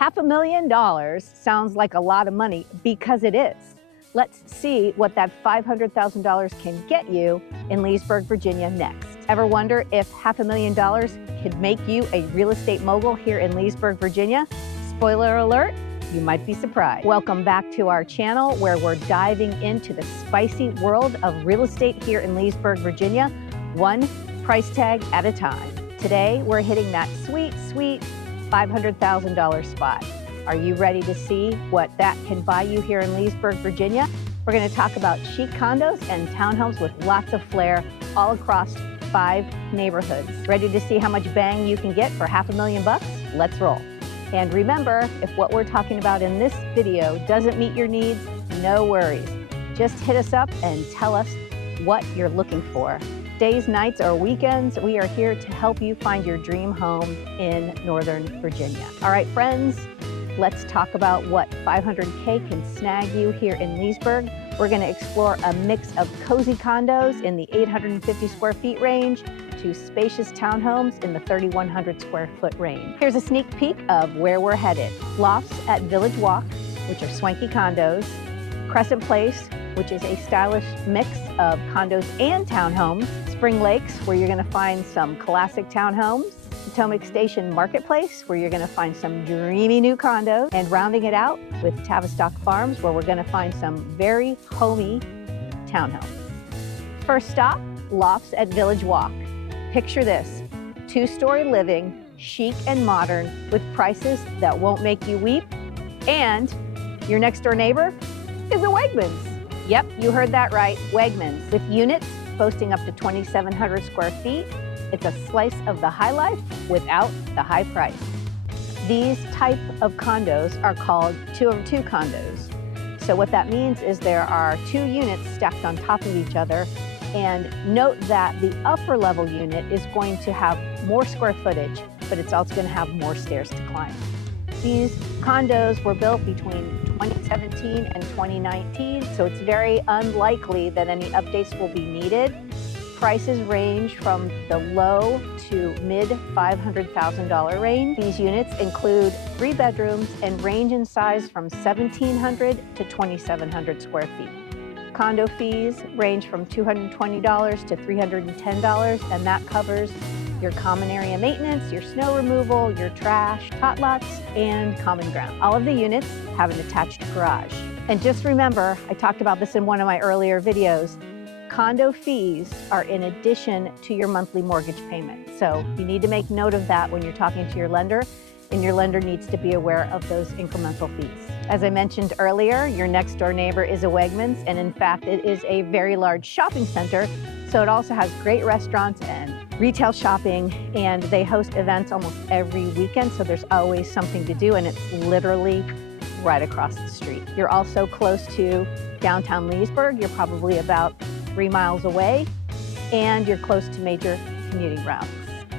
$500,000 sounds like a lot of money because it is. Let's see what that $500,000 can get you in Leesburg, Virginia next. Ever wonder if $500,000 could make you a real estate mogul here in Leesburg, Virginia? Spoiler alert, you might be surprised. Welcome back to our channel where we're diving into the spicy world of real estate here in Leesburg, Virginia, one price tag at a time. Today, we're hitting that sweet, sweet $500,000 spot. Are you ready to see what that can buy you here in Leesburg, Virginia? We're going to talk about chic condos and townhomes with lots of flair all across 5 neighborhoods. Ready to see how much bang you can get for $500,000? Let's roll. And remember, if what we're talking about in this video doesn't meet your needs, no worries. Just hit us up and tell us what you're looking for. Days, nights, or weekends, we are here to help you find your dream home in Northern Virginia. All right, friends, let's talk about what $500K can snag you here in Leesburg. We're going to explore a mix of cozy condos in the 850 square feet range to spacious townhomes in the 3,100 square foot range. Here's a sneak peek of where we're headed. Lofts at Village Walk, which are swanky condos. Crescent Place, which is a stylish mix of condos and townhomes. Spring Lakes, where you're going to find some classic townhomes. Potomac Station Marketplace, where you're going to find some dreamy new condos. And rounding it out with Tavistock Farms, where we're going to find some very homey townhomes. First stop, Lofts at Village Walk. Picture this, 2-story living, chic and modern, with prices that won't make you weep. And your next door neighbor is a Wegmans. Yep, you heard that right, Wegmans. With units boasting up to 2,700 square feet, it's a slice of the high life without the high price. These type of condos are called 2-over-2 condos. So what that means is there are 2 units stacked on top of each other, and note that the upper level unit is going to have more square footage, but it's also going to have more stairs to climb. These condos were built between 2017 and 2019, so it's very unlikely that any updates will be needed. Prices range from the low to mid $500,000 range. These units include 3 bedrooms and range in size from 1,700 to 2,700 square feet. Condo fees range from $220 to $310, and that covers your common area maintenance, your snow removal, your trash, tot lots, and common ground. All of the units have an attached garage. And just remember, I talked about this in one of my earlier videos, condo fees are in addition to your monthly mortgage payment. So you need to make note of that when you're talking to your lender, and your lender needs to be aware of those incremental fees. As I mentioned earlier, your next door neighbor is a Wegmans, and in fact, it is a very large shopping center. So it also has great restaurants and retail shopping, and they host events almost every weekend. So there's always something to do, and it's literally right across the street. You're also close to downtown Leesburg. You're probably about 3 miles away, and you're close to major commuting routes.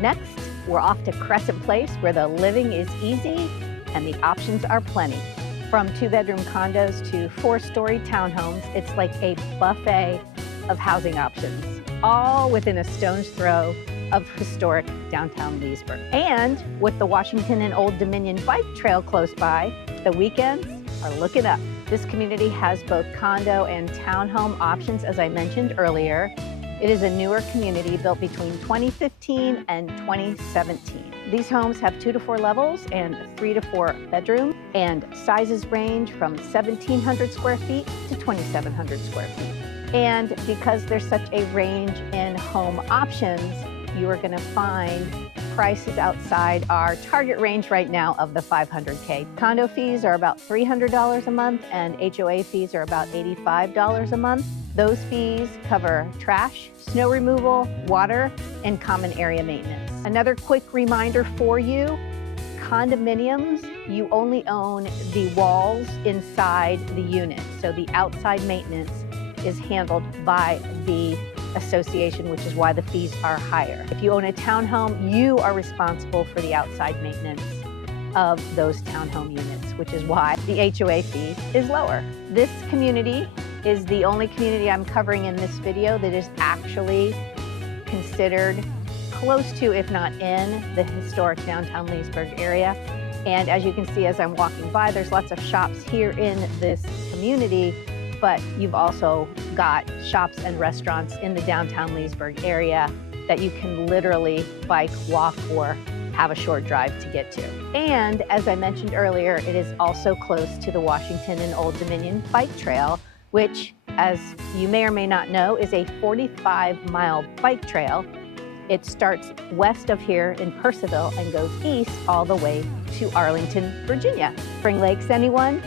Next, we're off to Crescent Place, where the living is easy and the options are plenty. From 2-bedroom condos to 4-story townhomes, it's like a buffet of housing options, all within a stone's throw of historic downtown Leesburg. And with the Washington and Old Dominion bike trail close by, the weekends are looking up. This community has both condo and townhome options, as I mentioned earlier. It is a newer community built between 2015 and 2017. These homes have 2 to 4 levels and 3 to 4 bedrooms, and sizes range from 1,700 square feet to 2,700 square feet. And because there's such a range in home options, you are going to find prices outside our target range right now of the $500K. Condo fees are about $300 a month, and HOA fees are about $85 a month. Those fees cover trash, snow removal, water, and common area maintenance. Another quick reminder for you, condominiums, you only own the walls inside the unit. So the outside maintenance is handled by the association, which is why the fees are higher. If you own a townhome, you are responsible for the outside maintenance of those townhome units, which is why the HOA fee is lower. This community is the only community I'm covering in this video that is actually considered close to, if not in, the historic downtown Leesburg area. And as you can see as I'm walking by, there's lots of shops here in this community, but you've also got shops and restaurants in the downtown Leesburg area that you can literally bike, walk, or have a short drive to get to. And as I mentioned earlier, it is also close to the Washington and Old Dominion Bike Trail, which, as you may or may not know, is a 45-mile bike trail. It starts west of here in Percival and goes east all the way to Arlington, Virginia. Spring Lakes, anyone?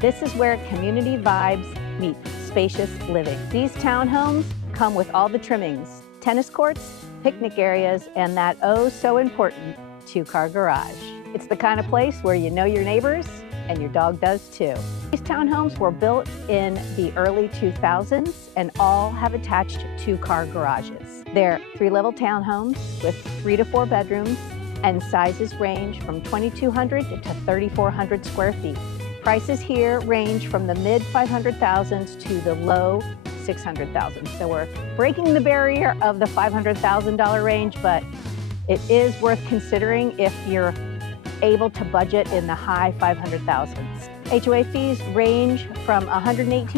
This is where community vibes meet spacious living. These townhomes come with all the trimmings, tennis courts, picnic areas, and that oh so important two-car garage. It's the kind of place where you know your neighbors and your dog does too. These townhomes were built in the early 2000s and all have attached two-car garages. They're 3-level townhomes with 3 to 4 bedrooms, and sizes range from 2,200 to 3,400 square feet. Prices here range from the mid 500,000s to the low 600,000. So we're breaking the barrier of the $500,000 range, but it is worth considering if you're able to budget in the high 500,000s. HOA fees range from $118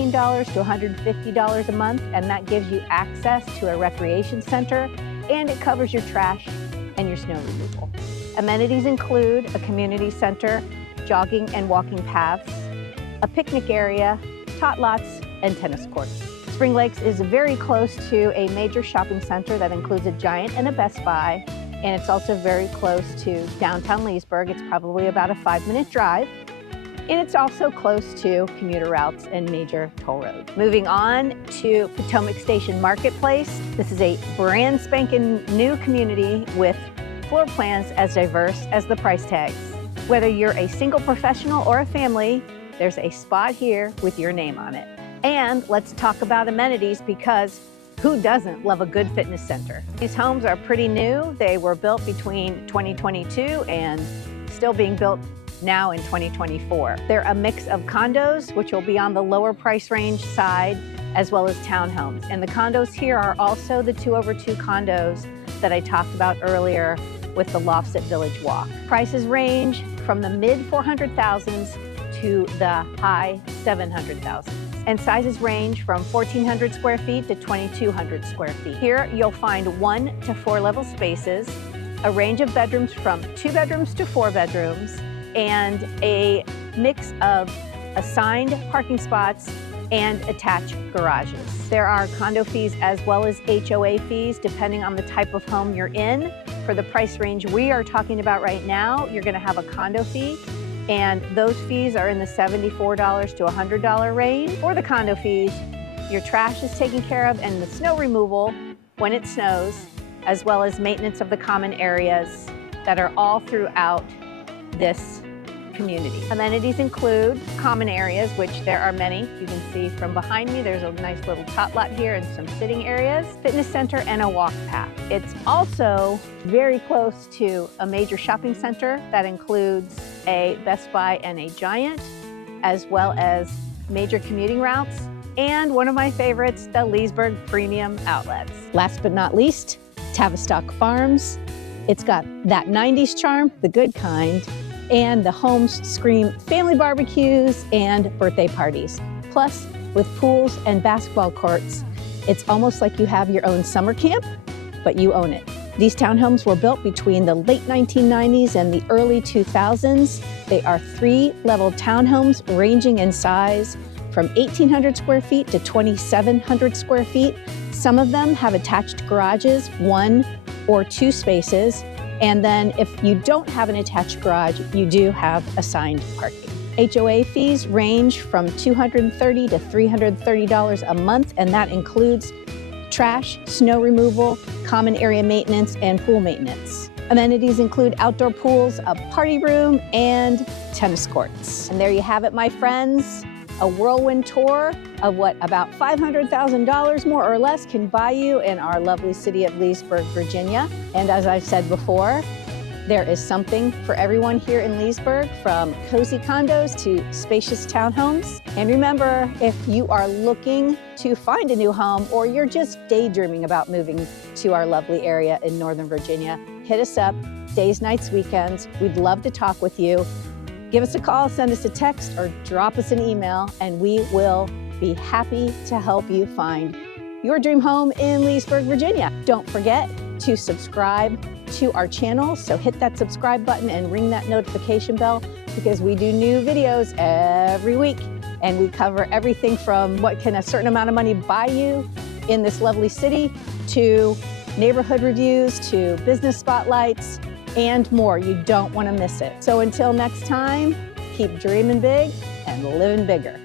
to $150 a month, and that gives you access to a recreation center, and it covers your trash and your snow removal. Amenities include a community center, jogging and walking paths, a picnic area, tot lots, and tennis courts. Spring Lakes is very close to a major shopping center that includes a Giant and a Best Buy, and it's also very close to downtown Leesburg. It's probably about a 5-minute drive, and it's also close to commuter routes and major toll roads. Moving on to Potomac Station Marketplace. This is a brand spanking new community with floor plans as diverse as the price tags. Whether you're a single professional or a family, there's a spot here with your name on it. And let's talk about amenities, because who doesn't love a good fitness center? These homes are pretty new. They were built between 2022 and still being built now in 2024. They're a mix of condos, which will be on the lower price range side, as well as townhomes. And the condos here are also the 2-over-2 condos that I talked about earlier with the Lofts at Village Walk. Prices range from the mid 400,000s to the high 700,000s. And sizes range from 1,400 square feet to 2,200 square feet. Here you'll find 1 to 4 level spaces, a range of bedrooms from 2 bedrooms to 4 bedrooms, and a mix of assigned parking spots and attached garages. There are condo fees as well as HOA fees depending on the type of home you're in. For the price range we are talking about right now, you're going to have a condo fee, and those fees are in the $74 to $100 range. For the condo fees, your trash is taken care of and the snow removal when it snows, as well as maintenance of the common areas that are all throughout this community. Amenities include common areas, which there are many. You can see from behind me, there's a nice little tot lot here and some sitting areas, fitness center, and a walk path. It's also very close to a major shopping center that includes a Best Buy and a Giant, as well as major commuting routes, and one of my favorites, the Leesburg Premium Outlets. Last but not least, Tavistock Farms. It's got that 90s charm, the good kind, and the homes scream family barbecues and birthday parties. Plus, with pools and basketball courts, it's almost like you have your own summer camp, but you own it. These townhomes were built between the late 1990s and the early 2000s. They are 3-level townhomes ranging in size from 1,800 square feet to 2,700 square feet. Some of them have attached garages, 1 or 2 spaces. And then if you don't have an attached garage, you do have assigned parking. HOA fees range from $230 to $330 a month, and that includes trash, snow removal, common area maintenance, and pool maintenance. Amenities include outdoor pools, a party room, and tennis courts. And there you have it, my friends. A whirlwind tour of what about $500,000 more or less can buy you in our lovely city of Leesburg, Virginia. And as I've said before, there is something for everyone here in Leesburg, from cozy condos to spacious townhomes. And remember, if you are looking to find a new home or you're just daydreaming about moving to our lovely area in Northern Virginia, hit us up days, nights, weekends. We'd love to talk with you. Give us a call, send us a text, or drop us an email, and we will be happy to help you find your dream home in Leesburg, Virginia. Don't forget to subscribe to our channel. So hit that subscribe button and ring that notification bell, because we do new videos every week. And we cover everything from what can a certain amount of money buy you in this lovely city, to neighborhood reviews, to business spotlights, and more. You don't want to miss it. So until next time, keep dreaming big and living bigger.